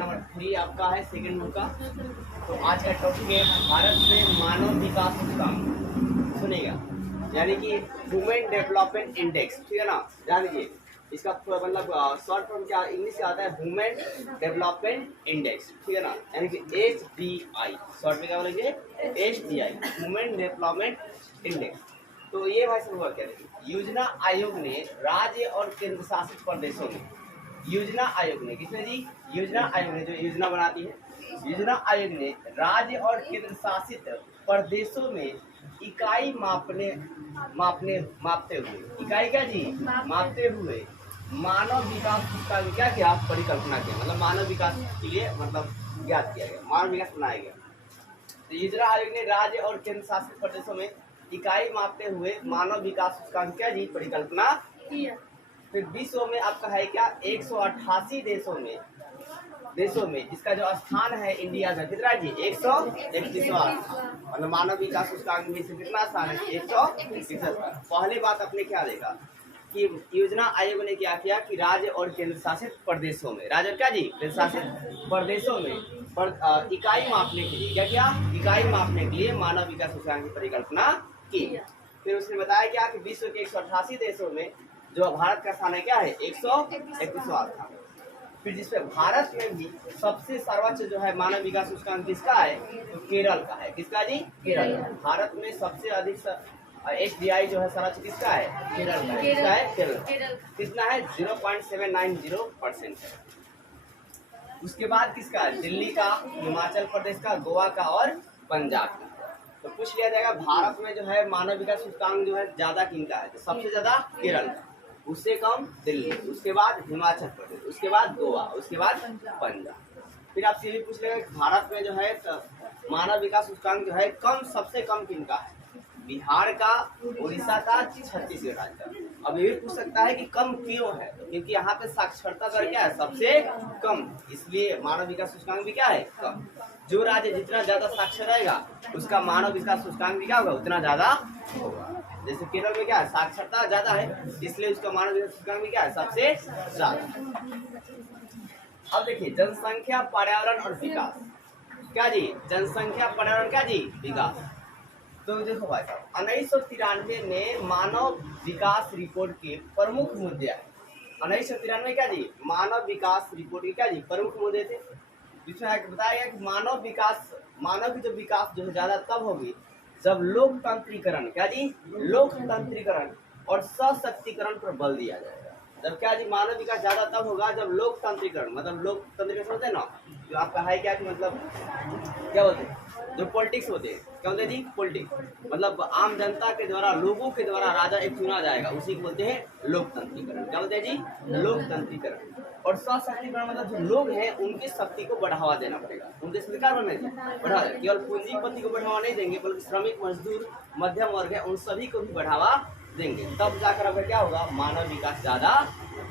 Number 3 आपका है second book का। तो आज का टॉपिक है भारत में मानव विकास सूचकांक। सुनेगा यानी कि ह्यूमन डेवलपमेंट इंडेक्स, ठीक है ना। ध्यान दीजिए, इसका मतलब शॉर्ट फॉर्म क्या इंग्लिश से आता है, ह्यूमन डेवलपमेंट इंडेक्स, ठीक है ना। यानी कि HDI, शॉर्ट में क्या बोलेंगे, HDI, ह्यूमन डेवलपमेंट इंडेक्स। तो ये भाई सब हुआ क्या, योजना आयोग ने राज्य और केंद्र शासित प्रदेशों में, योजना आयोग ने, किसने जी, योजना आयोग ने, जो योजना बनाती है, योजना आयोग ने राज्य और केंद्र शासित प्रदेशों में इकाई मापते हुए, इकाई क्या जी, मापते हुए मानव विकास सूचकांक क्या किया, परिकल्पना किया, मतलब मानव विकास के लिए मतलब ज्ञात किया गया, मानव विकास बनाया गया। तो योजना आयोग ने राज्य और केंद्र शासित प्रदेशों में इकाई मापते हुए मानव विकास सूचकांक क्या जी, परिकल्पना किया। फिर विश्व में आपका है क्या, 188 देशों में इसका जो स्थान है इंडिया का कितना जी, 131वां, मतलब मानव विकास सूचकांक में से कितना स्थान है, 131। पहली बात अपने क्या देखा कि योजना आयोग ने क्या किया कि राज्य और केंद्र शासित प्रदेशों में, राज्य और क्या जी, केंद्र शासित प्रदेशों में इकाई मापने के लिए क्या किया, इकाई मापने के लिए मानव विकास सूचकांक की परिकल्पना की। फिर उसने बताया क्या कि विश्व के 188 देशों में जो भारत का स्थान है क्या है, 131वां स्थान। फिर जिसपे भारत में भी सबसे सर्वोच्च जो है मानव विकास सूचकांक किसका है, तो केरल का है, किसका जी, केरल। भारत में सबसे अधिक HDI जो है सर्वोच्च किसका है, केरल का है, किसका है, केरल। कितना है, 0.790% है। उसके बाद किसका है, दिल्ली का, हिमाचल प्रदेश का, गोवा का और पंजाब का। तो पूछ लिया जाएगा भारत में जो है मानव विकास सूचकांक जो है ज्यादा किनका है, तो सबसे ज्यादा केरल का, उससे कम दिल्ली, उसके बाद हिमाचल प्रदेश, उसके बाद गोवा, उसके बाद पंजाब। फिर आपसे ये भी पूछ लेगा भारत में जो है मानव विकास सूचकांक जो है कम, सबसे कम किनका है, बिहार का, उड़ीसा का, छत्तीसगढ़ राज्य का। अब ये भी पूछ सकता है कि कम क्यों है, क्योंकि यहाँ पे साक्षरता दर क्या है, सबसे कम, इसलिए मानव विकास सूचकांक भी क्या है, कम। जो राज्य जितना ज्यादा साक्षर रहेगा उसका मानव विकास सूचकांक भी क्या होगा, उतना ज्यादा होगा। जैसे केरल में क्या है, साक्षरता ज्यादा है, इसलिए उसका मानव विकास सूचकांक भी क्या है, सबसे ज्यादा। अब देखिए जनसंख्या, पर्यावरण और विकास, क्या जी, जनसंख्या, पर्यावरण, क्या जी, विकास। तो देखो भाई साहब, 1993 में मानव विकास रिपोर्ट के प्रमुख मुद्दे आए। 1993 क्या जी, मानव विकास रिपोर्ट के क्या जी, प्रमुख मुद्दे थे। जिसमें बताया गया कि मानव की जो विकास जो है ज्यादा तब होगी जब लोकतंत्रीकरण, क्या जी, लोकतंत्रीकरण और सशक्तिकरण पर बल दिया जाएगा। जब क्या जी, मानव विकास ज्यादा तब होगा जब लोकतंत्रीकरण, मतलब लोकतंत्रीकरण होते हैं ना, जो आपका है क्या कि मतलब क्या बोलते हैं, जो पॉलिटिक्स होते हैं, क्या होते हैं जी, पॉलिटिक्स, मतलब आम जनता के द्वारा, लोगों के द्वारा राजा एक चुना जाएगा, उसी को बोलते हैं लोकतंत्रीकरण। क्या बोलते हैं जी, लोकतंत्रीकरण। और सशक्तिकरण मतलब जो लोग हैं उनकी शक्ति को बढ़ावा देना पड़ेगा, उनके सरकार बनने बढ़ावा, केवल पूंजीपति को बढ़ावा नहीं देंगे बल्कि श्रमिक, मजदूर, मध्यम वर्ग है उन सभी को भी बढ़ावा देंगे, तब जाकर अब क्या होगा, मानव विकास ज्यादा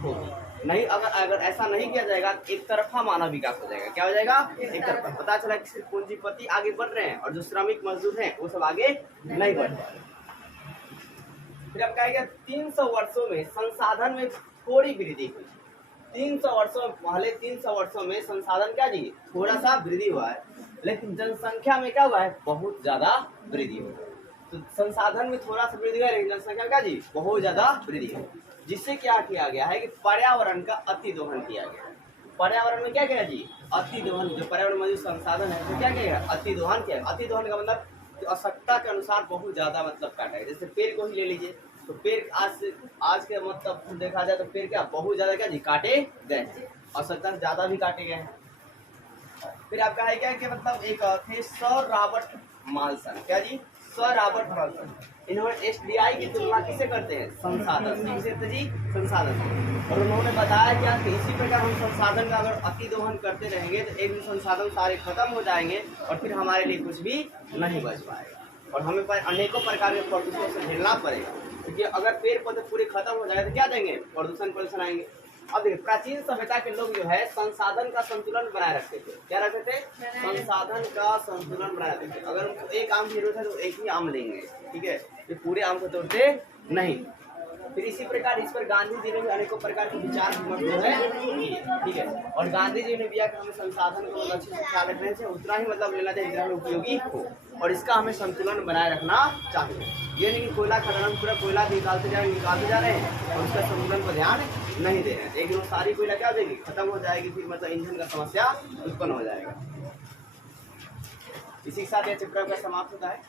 होगा। नहीं, अगर ऐसा नहीं किया जाएगा एक तरफा मानव विकास हो जाएगा। क्या हो जाएगा, एक तरफा। पता चला कि सिर्फ पूंजीपति आगे बढ़ रहे हैं और जो श्रमिक मजदूर हैं वो सब आगे नहीं बढ़ पा रहे। फिर अब कहेगा 300 वर्षों में संसाधन में थोड़ी वृद्धि हुई। 300 वर्षों पहले 300 वर्षों में संसाधन क्या जी, थोड़ा सा वृद्धि हुआ है, लेकिन जनसंख्या में क्या हुआ है, बहुत ज्यादा वृद्धि हुआ है। तो संसाधन में थोड़ा सा वृद्धि हुआ है लेकिन जनसंख्या क्या जी, बहुत ज्यादा वृद्धि हुई, जिससे क्या किया गया है कि पर्यावरण का अति दोहन किया गया। पर्यावरण में क्या किया जी, अति दोहन, जो पर्यावरण में जो संसाधन है तो क्या किया, अति दोहन किया। अति दोहन का मतलब आवश्यकता के अनुसार बहुत ज्यादा मतलब काटा है। जैसे पेड़ को ही ले लीजिए, तो पेड़ आज के मतलब देखा जाए तो पेड़ क्या बहुत ज्यादा क्या जी, काटे गए, आवश्यकता से ज्यादा भी काटे गए हैं। फिर आपका है क्या कि मतलब एक थे सर रॉबर्ट माल्सन, क्या जी, सर रॉबर्ट माल्सन, इन्होंने HDI की तुलना किसे करते हैं, संसाधन से, किसे करते जी, संसाधन से। और उन्होंने बताया क्या कि इसी प्रकार हम संसाधन का अगर अति दोहन करते रहेंगे तो एक दिन संसाधन सारे खत्म हो जाएंगे और फिर हमारे लिए कुछ भी नहीं बच पाएगा और हमें अनेकों प्रकार के प्रदूषणों से झेलना पड़ेगा, क्योंकि अगर पेड़ पौधे पूरे खत्म हो जाए तो क्या देंगे, प्रदूषण आएंगे। अब देखिए प्राचीन सभ्यता के लोग जो है संसाधन का संतुलन बनाए रखते थे। क्या रखते थे, संसाधन का संतुलन बनाए रखते थे। अगर उनको एक आम की जरूरत है तो एक ही आम लेंगे, ठीक है, ये पूरे आम को तोड़ते नहीं। फिर इसी प्रकार इस पर गांधी जी ने भी अनेकों प्रकार के विचार विमर्श जो है किए, ठीक है। और गांधी जी ने भी कि हमें संसाधन को अच्छे से ख्याल रखने से उतना ही मतलब लेना चाहिए जितना हमें उपयोगी हो, और इसका हमें संतुलन बनाए रखना चाहिए। ये नहीं कि कोयला खदान पूरा कोयला निकालते जा रहे हैं और उसका संतुलन पर ध्यान नहीं दे रहे हैं। एक दिन सारी कोयला क्या हो जाएगी, खत्म हो जाएगी, फिर मतलब ईंधन का समस्या उत्पन्न हो जाएगा। इसी के साथ यह चैप्टर का समाप्त होता है।